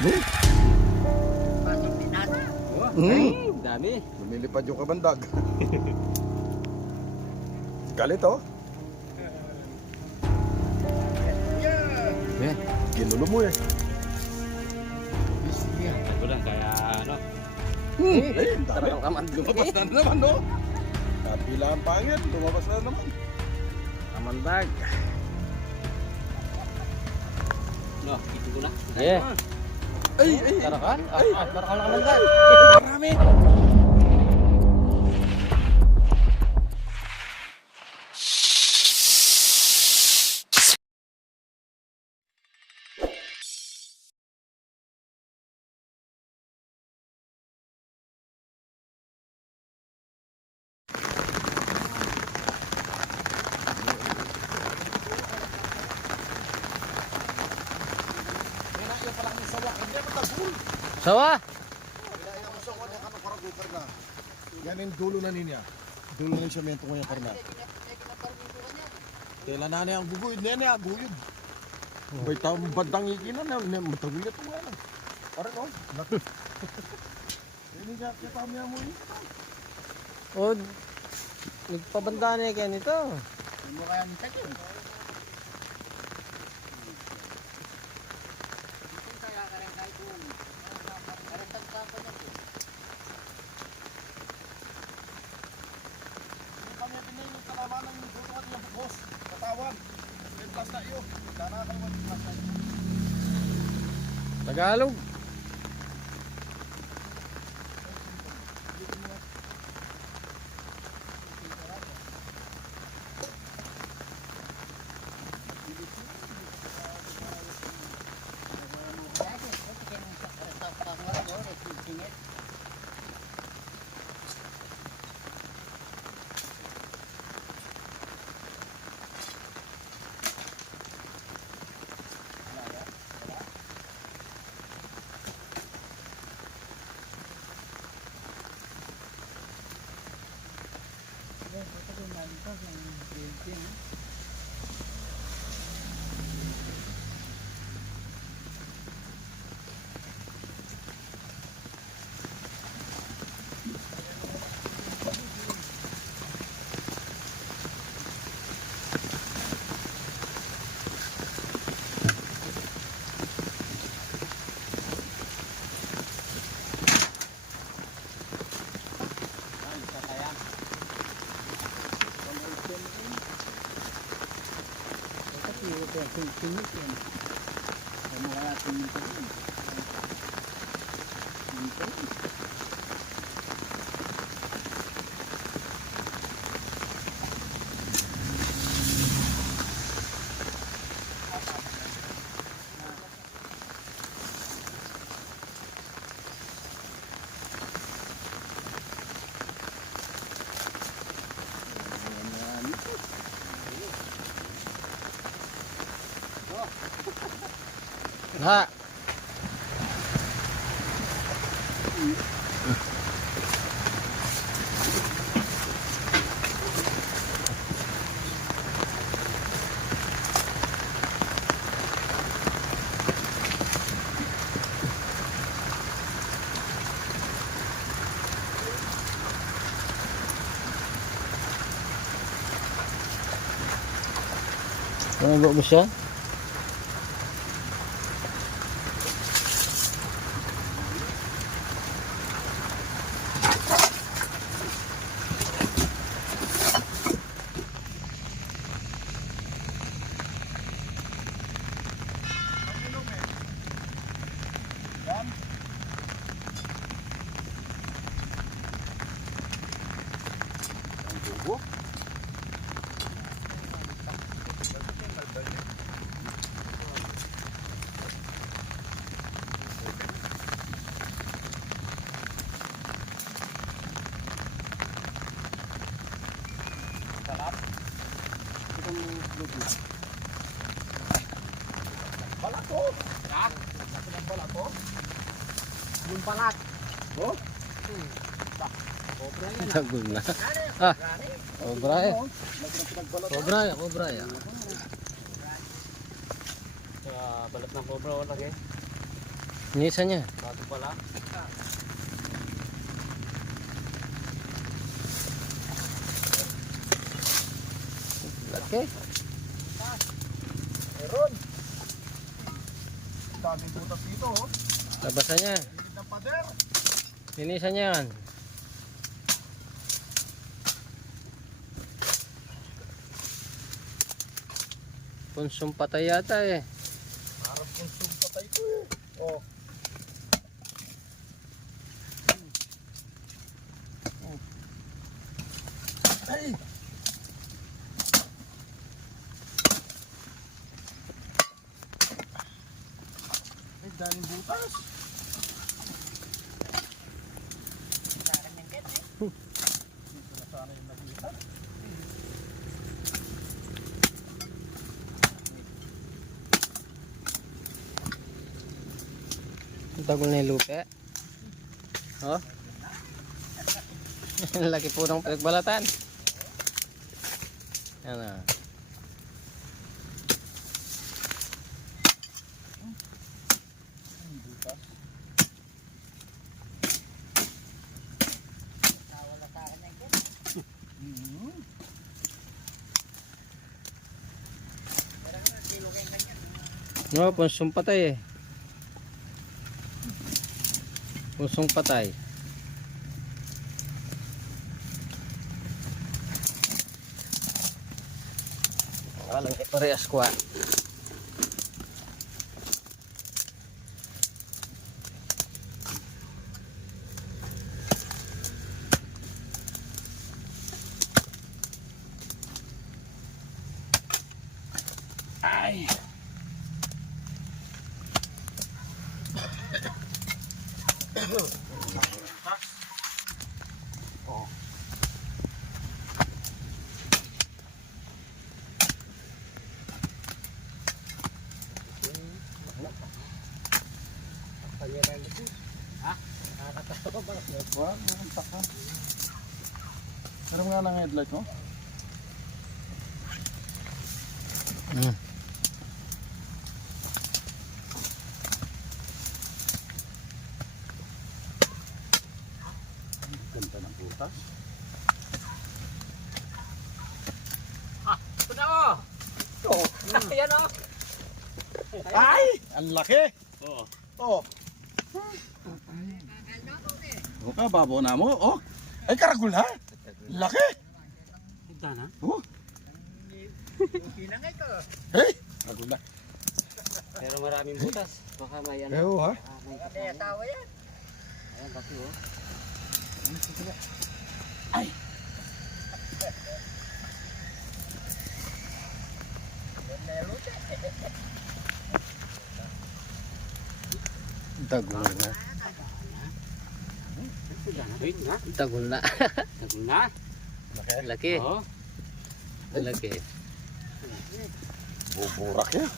Pasok pinat. Dami. Lumilipad yung kabandag. Galit oh. Eh, Ginulo mo eh. ito lang kaya ano. Eh, ang dami. Sarap naman. Lumabas na naman no. Kapila ang pangit. Lumabas na naman. Kamandag. No, ito ko na. Yeah. Ay, Tarakan? Tarakan na kamandag. Marami. Sawa? Yan yung dulo na niya. Dulo na yung semento ko yung karna. Kailan na na yung guguyod. Nene ang guguyod. Bay tao bandang ikinan na. Mataguyod ito nga lang. Parang oh. Ini nga kita niya mo yun. O, nagpabanda na kayo nito. Hindi mo kaya nitak yun. Kaya ka rin kahit yun. Parang tagkapan na yun. Kami pinay yung kalamanan yung dulo ka niya bukos. Katawan. Then plus na iyo. Sana ka naman yung plus na iyo. Tagalog. Ha. Ano mo siya? Balato. Ha? Laki ng balato. Yung palat. Oh? Tagol na. Ah. Obra eh. Laki ng pinagbalato. Obra ya, obra ya. Balat ng obra wala kay. Nisa niya. Bago pala. Laki. Meron. Daming butas dito, oh. Labasan niya. Hindi na pader. Linisan niya yan. Konsum patay yata eh. Harap kong sum patay ko eh. Oh. Ay! Ay, daming butas. Dito na sana yung nakita. Tagol na yung lupa. Oh. Laki po ng pinagbalatan. Yan ah. No, punsong patay eh. Punsong patay. Walang parehas ko ah. Ay. Oh. Wah, nantak ka. Meron nga ng headlight mo? Hmm. Ganda ng butas. Ito na oh. Oh. Ayan oh. Ay! Ang laki! Oo. Oh. O ka, babo na mo. Oh. Ay, karagul ha? Laki! Ito na. Oh. Pinang ito. Hey! Karagul na. Pero maraming butas. Baka may ano. Eho ha? Kaya tawa yan. Ayan, baki oh. Ay! Tagol na. Wait nga. Tagol na. Tagol na. Laki. Oo. Laki. Buburak yan.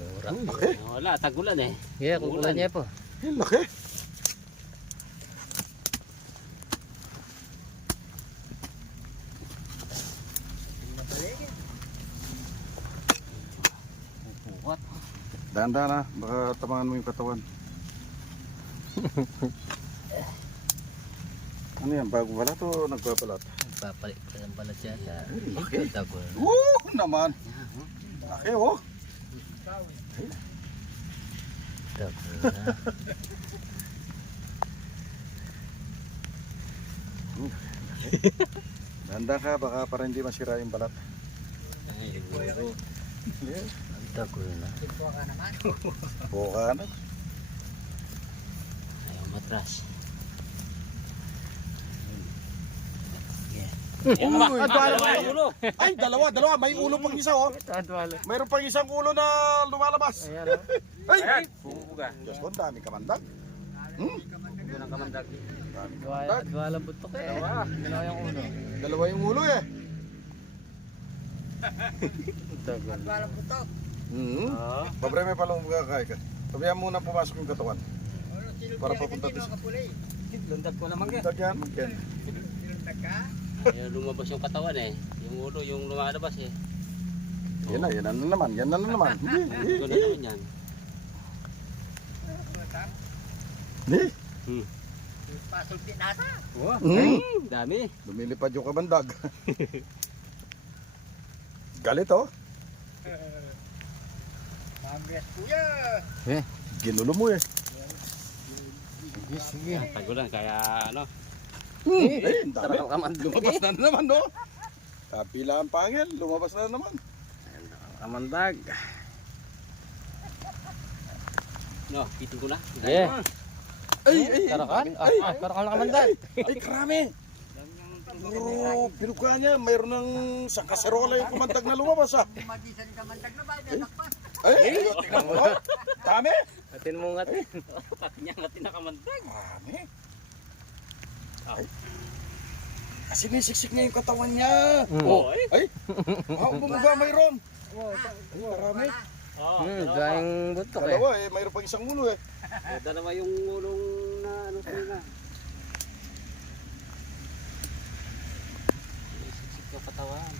Mura. Laki. Wala, tagulan eh. Yeah, kukulan niya po. Ang laki. What? Dahan-dahan na. Baka tamangan mo yung katawan. Ano yan? Bago balat o nagbabalat? Papalit ka ng balat yata. Laki. Ikaw tagol. Naman. Laki oh. Tagol na. Danda ka, baka para hindi masira yung balat. Ay, siguro. Ang tagol na. Buka na. Ayaw matras. Yan ba? Dalawa yung ulo. Ay, dalawa. May ulo pang isa oh. Adwala. Mayroon pang isang ulo na lumalabas. Ayan o. Ay! Bumubuga. Diyos ko, dami kamandag. Hmm? Ito ng kamandag. Dami kamandag. Adwala butok eh. Dalawa yung ulo. Dalawa yung ulo eh. Tagol. Hmm. Oo. Babre, may palong magkakay ka. Sabihan muna pumasok yung katawan. Para papunta doon sa... Lundag ko naman yan. Dagyan, magyan. Ayun, lumabas yung katawan eh. Yung ulo, yung lumalabas eh. Yan na naman. Hindi. Ganda naman yan. Ni, Pasulti nata. Oh, dami. lumilipad yung kabandag. Galit oh. Mambes kuya. Ginulo mo eh. Sige, sige. Tagulan kaya ano. Eh, ang dami. Kamandag. Lumabas na naman no. Kapila ang pangil, lumabas na naman. Kamandag. No, pitin ko na. Yeah. Ay, Karakan? Karakan na kamandag. ay, karami. Oh, pinuka niya, mayroon ng sa kaserola yung kumandag na lumabas ah. Magisan ka mandag na ba? Nakpas. Ay, tingnan mo. Dami. Atin mo nga. Pati niya nga tinakamandag. Dami. Ay. Kasi sinisiksik niya yung katawan niya. Oh, ay. Bumaba mayroon. Ay, marami. Oh, Gayang butok eh. Dalawa eh, mayroon pang isang ulo eh. dalawa yung ulong na ano sa'yo na. Siksik yung katawan.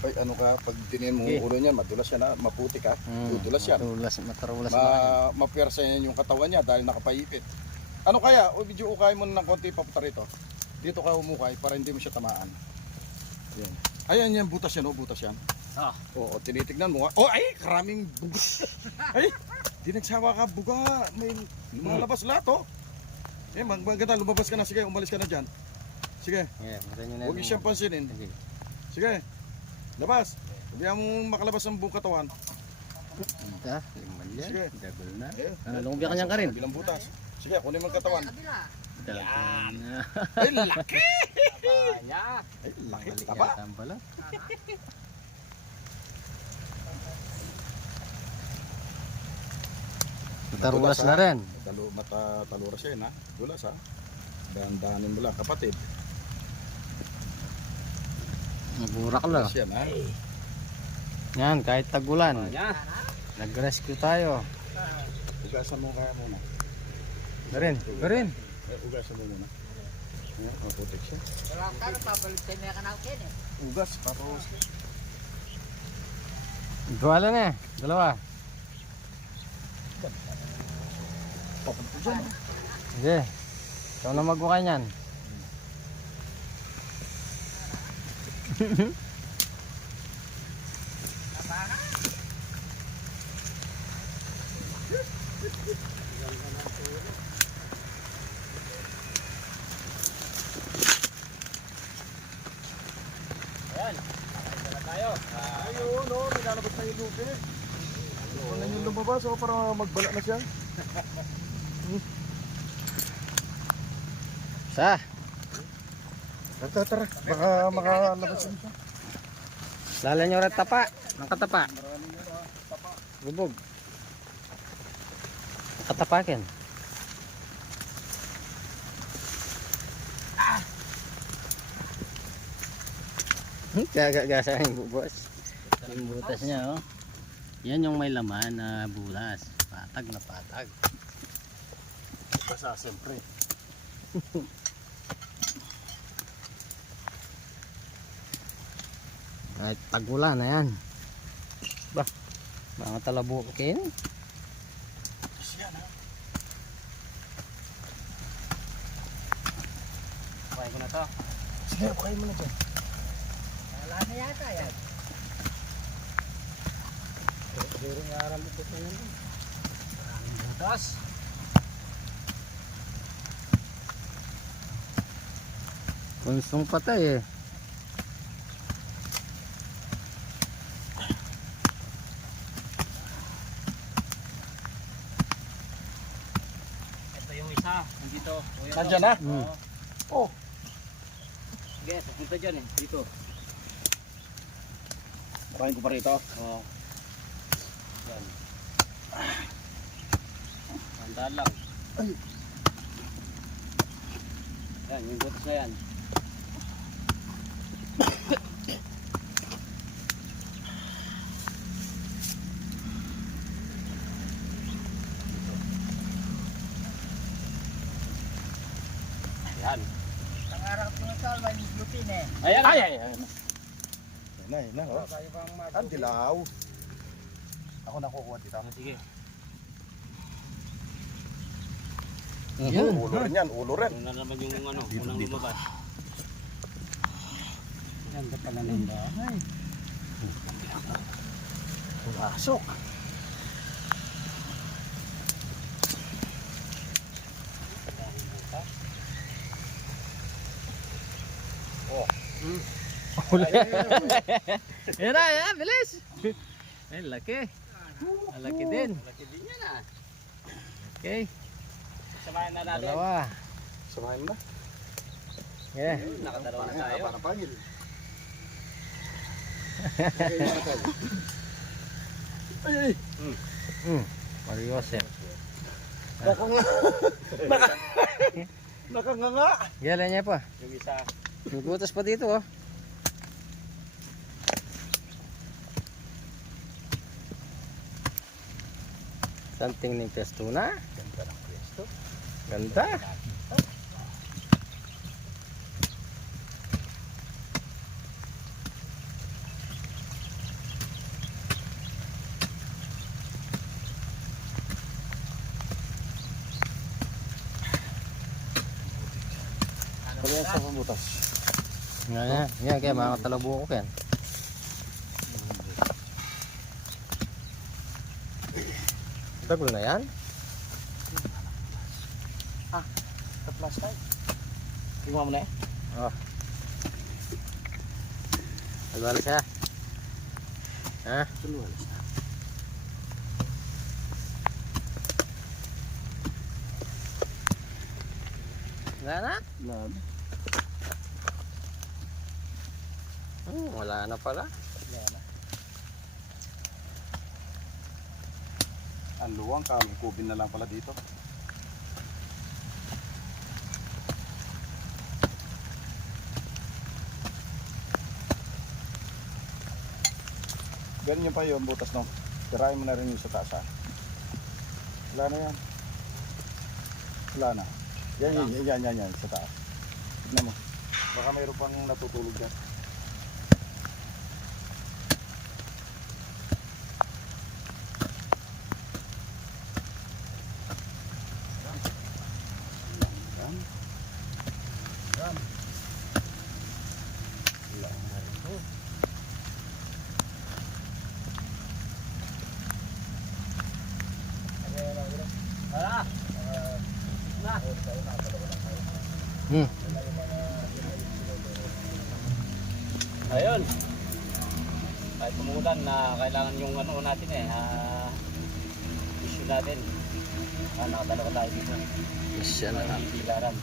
Ay, ano ka, pag tinin mo yung ulo niya, madulas yan ha, maputi ka. Dudulas yan. Matarulas ba? Mapersa yan yung katawan niya dahil nakapaipit. Ano kaya? O medyo ukay mo ng konti papunta rito. Dito ka umukay para hindi mo siya tamaan. Yan. Ayan yan, butas yan, butas yan. Ah. Oo, tinitignan mo nga. Oh, ay, karaming bugas. Ay, di nagsawa ka, buga. May lumalabas lahat, oh. Eh, maganda, lumabas ka na. Sige, umalis ka na dyan. Sige, huwag niyo siyang pansinin. Sige, labas. Huwag mong makalabas ang buong katawan. Sige. Double na. Eh, Lumubya ka niyan ka rin. bilang butas. Sige, kunin mo ang katawan. Kabila. Yan. Ay, laki! Kaya. Ay, laki. Taba. Pala. Matarulas na rin. Taluras yan ha. Dulas ha. Dahan-dahanin mo lang kapatid. Burak lang. Dulas yan ha. Yan, kahit tagulan. Kaya. Nag-rescue tayo. Ugasan mo kaya muna. Garin. Ugasan mo muna. Ayan, maputik siya. Wala ka na pabalik tayo na kanal ken eh. Ugas, patos. Duwala na eh. Dalawa. Papunta dyan. Sige. Ikaw na magwakay niyan. Ayun, no, nilalabas na yung lupi. Wala yung lumabas para magbala na siya. Sa. Tara, baka makalabas yun siya. Lala nyo rin tapa. Nakatapa. Bubog. Nakatapakin. Gagasa yung bubos. Yung butas niya oh. Yan yung may laman na bulas. Patag na patag. Basta siyempre. Kahit tagulan na yan. Bah, mga talabukin. Kuhain ko na to. Sige, okay mo na dyan. Wala na yata yan. Pero yung aral ito na yan. Butas. Kunsong patay eh. Ito yung isa. Nandito. Nandyan na? Oh. Sige, papunta dyan eh. Dito. Kuhain ko pa rito. Oo. Yan. Tandaan lang. Ay. Yan, yung butas na yan. Yan. Ang harap ng tol, may lutin eh. Ayan. Ay. Yan na, oh. Kayo bang Ang dilaw. Ako nakukuha dito. Sige. Yan. Ulo rin yan, ulo rin. Ano na naman yung ano, unang lumabas. Ganda pala ng bahay. Pumasok. Yan na, yan, bilis. Ay, laki. Laki din. Laki din yan ah. Okay, Samahan na natin. dalawa. Samahin mo na. Yeah. Nakadalawa na tayo. Napangil. Mario Joseph. Nakanganga. Gala niya pa. Yung isa. May butas pa dito oh. Something ng pesto na. Ganda ng pwesto. Ganda. Pero yan sa pamutas. Yan, kaya mga katalabuko ko yan. Tagol na yan. Sa plastic. Tingnan mo na eh. Alwalas siya. Ha? Tuluwalas na. Wala na? Lalo. Wala na pala. Ang luwang, kaming kubin na lang pala dito. Ganyan nyo pa yung butas no. Tirahin mo na rin yung sa taas ha. Wala na yan. Wala na. Yan sa taas. Tignan mo. Baka mayroon pang natutulog dyan. Ayun. Kahit umulan na kailangan yung ano natin issue natin. Nakadalawa tayo dito. Isya na lang. Bilaran.